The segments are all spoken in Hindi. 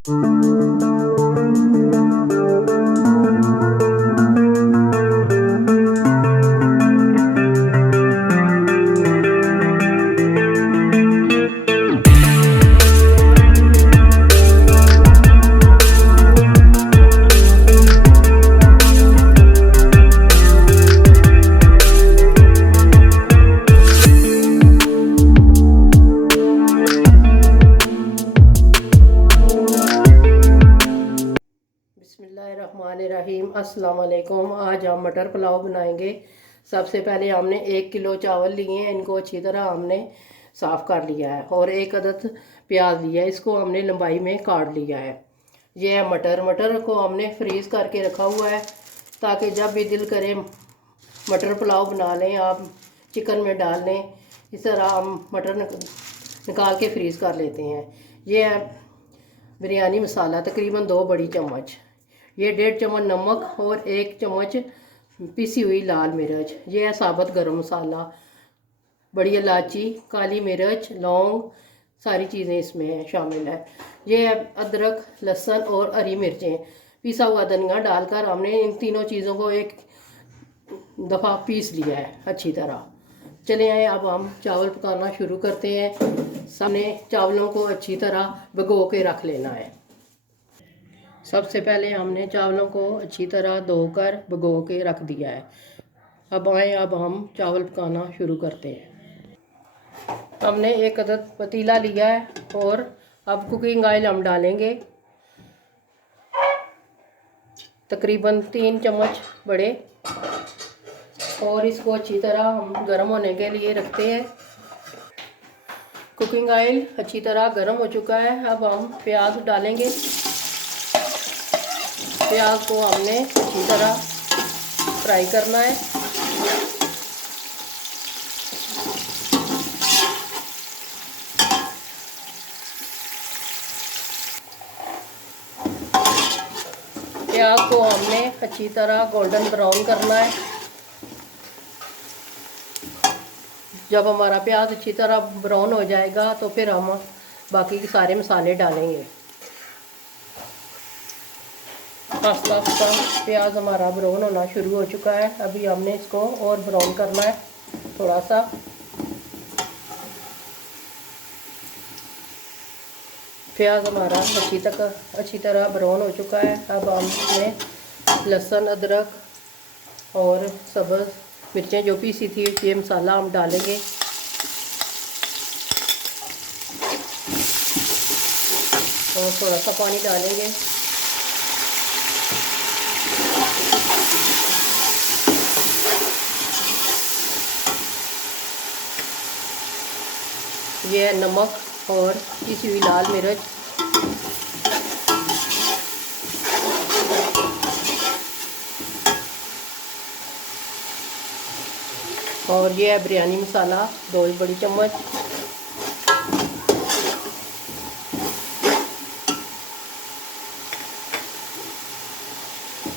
बिस्मिल्लाहिर्रहमानिर्रहीम। अस्सलाम वालेकुम। आज हम मटर पुलाव बनाएंगे। सबसे पहले हमने 1 किलो चावल लिए हैं, इनको अच्छी तरह हमने साफ़ कर लिया है और 1 अदद प्याज लिया है, इसको हमने लंबाई में काट लिया है। ये है मटर। मटर को हमने फ्रीज़ करके रखा हुआ है ताकि जब भी दिल करे मटर पुलाव बना लें, आप चिकन में डाल लें। इस तरह हम मटर निकाल के फ्रीज़ कर लेते हैं। ये है बिरयानी मसाला, तकरीबन 2 बड़ी चम्मच। ये 1.5 चम्मच नमक और 1 चम्मच पिसी हुई लाल मिर्च। ये है साबुत गरम मसाला, बड़ी इलायची, काली मिर्च, लौंग, सारी चीज़ें इसमें शामिल है। ये है अदरक, लहसुन और हरी मिर्चें, पिसा हुआ धनिया डालकर हमने इन तीनों चीज़ों को एक दफ़ा पीस लिया है अच्छी तरह। चले आए, अब हम चावल पकाना शुरू करते हैं। सामने चावलों को अच्छी तरह भिगो के रख लेना है। सबसे पहले हमने चावलों को अच्छी तरह धोकर भिगो के रख दिया है। अब हम चावल पकाना शुरू करते हैं। हमने 1 अदद पतीला लिया है और अब कुकिंग ऑयल हम डालेंगे, तकरीबन 3 चम्मच बड़े, और इसको अच्छी तरह हम गर्म होने के लिए रखते हैं। कुकिंग ऑयल अच्छी तरह गर्म हो चुका है। अब हम प्याज डालेंगे। प्याज को हमने अच्छी तरह फ्राई करना है। प्याज को हमने अच्छी तरह गोल्डन ब्राउन करना है। जब हमारा प्याज अच्छी तरह ब्राउन हो जाएगा तो फिर हम बाकी के सारे मसाले डालेंगे। आस्ता आस्ता प्याज हमारा ब्राउन होना शुरू हो चुका है। अभी हमने इसको और ब्राउन करना है थोड़ा सा। प्याज हमारा अच्छी तरह ब्राउन हो चुका है। अब हम इसमें लहसुन, अदरक और सब्ज़ मिर्चें जो पीसी थी, ये मसाला हम डालेंगे। और थोड़ा सा पानी डालेंगे। ये है नमक और पिसी हुई लाल मिर्च। और ये है बिरयानी मसाला, 2 बड़ी चम्मच।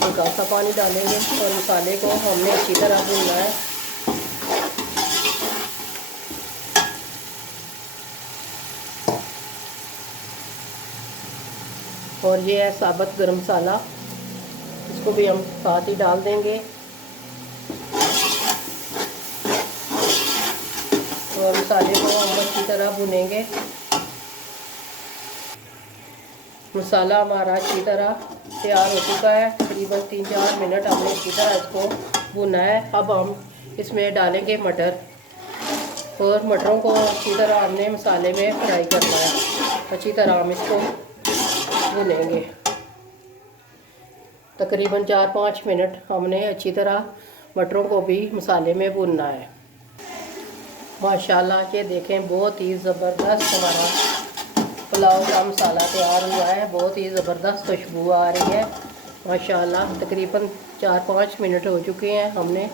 हल्का सा पानी डालेंगे और मसाले को हमने अच्छी तरह भूनना है। और ये है साबुत गरम मसाला, इसको भी हम साथ ही डाल देंगे। और मसाले को हम अच्छी तरह भुनेंगे। मसाला हमारा अच्छी तरह तैयार हो चुका है। तकरीबन 3-4 मिनट हमने अच्छी तरह इसको भुना है। अब हम इसमें डालेंगे मटर, और मटरों को अच्छी तरह हमने मसाले में फ्राई करना है। अच्छी तरह हम इसको भुनेंगे। तकरीबन 4-5 मिनट हमने अच्छी तरह मटरों को भी मसाले में भुनना है। माशाल्लाह, ये देखें, बहुत ही ज़बरदस्त हमारा पुलाव का मसाला तैयार हुआ है। बहुत ही ज़बरदस्त खुशबू आ रही है माशाल्लाह। तकरीबन 4-5 मिनट हो चुके हैं हमने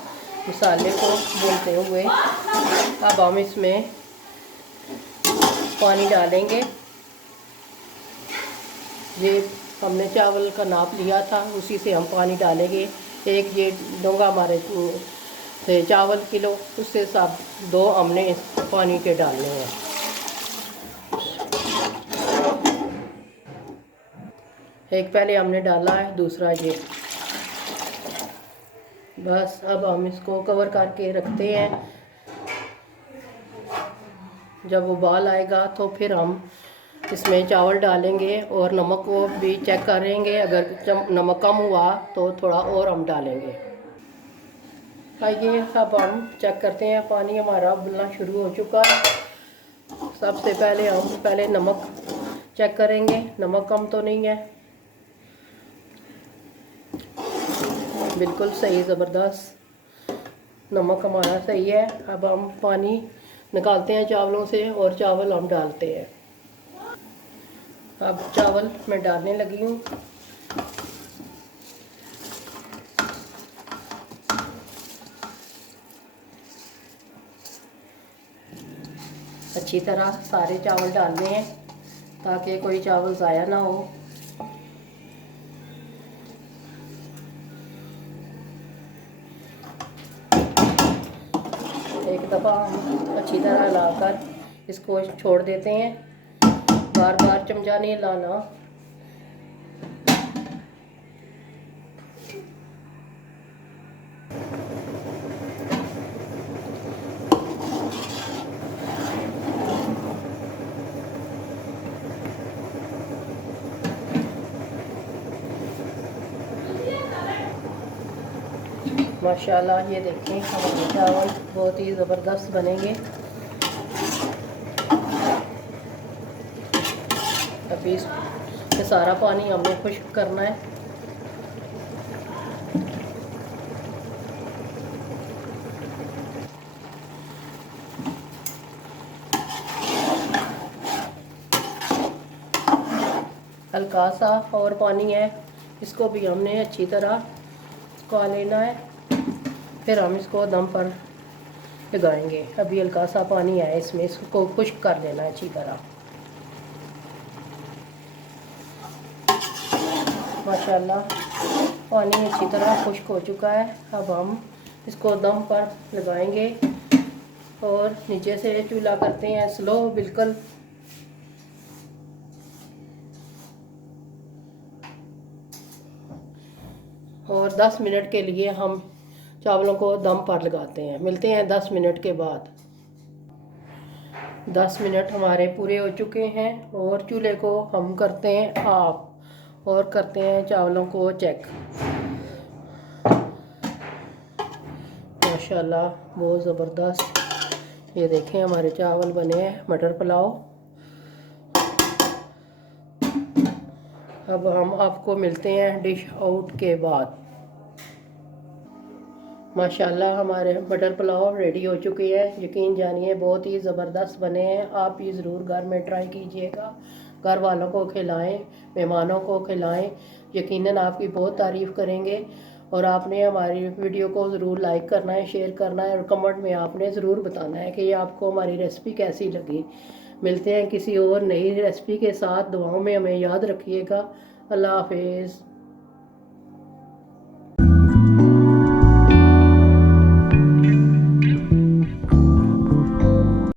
मसाले को भूनते हुए। अब हम इसमें पानी डालेंगे। ये हमने चावल का नाप लिया था, उसी से हम पानी डालेंगे। एक ये डोंगा हमारे थे चावल किलो, उससे सब 2 हमने इस पानी के डालने हैं। एक पहले हमने डाला है, दूसरा ये। बस अब हम इसको कवर करके रखते हैं। जब उबाल आएगा तो फिर हम इसमें चावल डालेंगे और नमक को भी चेक करेंगे। अगर नमक कम हुआ तो थोड़ा और हम डालेंगे। आइए अब हम चेक करते हैं। पानी हमारा उबलना शुरू हो चुका है। सबसे पहले हम नमक चेक करेंगे, नमक कम तो नहीं है। बिल्कुल सही, ज़बरदस्त नमक हमारा सही है। अब हम पानी निकालते हैं चावलों से और चावल हम डालते हैं। अब चावल मैं डालने लगी हूँ। अच्छी तरह सारे चावल डालने हैं ताकि कोई चावल ज़ाया ना हो। एक दफ़ा हम अच्छी तरह हिलाकर इसको छोड़ देते हैं। बार बार चमचा नहीं हिलाना। माशाल्लाह ये देखें हमारे चावल बहुत ही ज़बरदस्त बनेंगे। अभी इसमें सारा पानी हमने खुश्क करना है। हल्का सा और पानी है, इसको भी हमने अच्छी तरह सुखा लेना है। फिर हम इसको दम पर लगाएंगे। अभी हल्का सा पानी है इसमें, इसको खुश्क कर लेना है अच्छी तरह। माशाल्लाह पानी अच्छी तरह खुश्क हो चुका है। अब हम इसको दम पर लगाएंगे और नीचे से चूल्हा करते हैं स्लो बिल्कुल। और 10 मिनट के लिए हम चावलों को दम पर लगाते हैं। मिलते हैं 10 मिनट के बाद। 10 मिनट हमारे पूरे हो चुके हैं और चूल्हे को हम करते हैं ऑफ और करते हैं चावलों को चेक। माशाल्लाह बहुत ज़बरदस्त ये देखें हमारे चावल बने हैं मटर पुलाव। अब हम आपको मिलते हैं डिश आउट के बाद। माशाल्लाह हमारे मटर पुलाव रेडी हो चुके हैं। यकीन जानिए बहुत ही ज़बरदस्त बने हैं। आप ये ज़रूर घर में ट्राई कीजिएगा। घर वालों को खिलाएं, मेहमानों को खिलाएं। यकीनन आपकी बहुत तारीफ़ करेंगे। और आपने हमारी वीडियो को ज़रूर लाइक करना है, शेयर करना है और कमेंट में आपने ज़रूर बताना है कि ये आपको हमारी रेसिपी कैसी लगी। मिलते हैं किसी और नई रेसिपी के साथ। दुआओं में हमें याद रखिएगा। अल्लाह हाफिज़।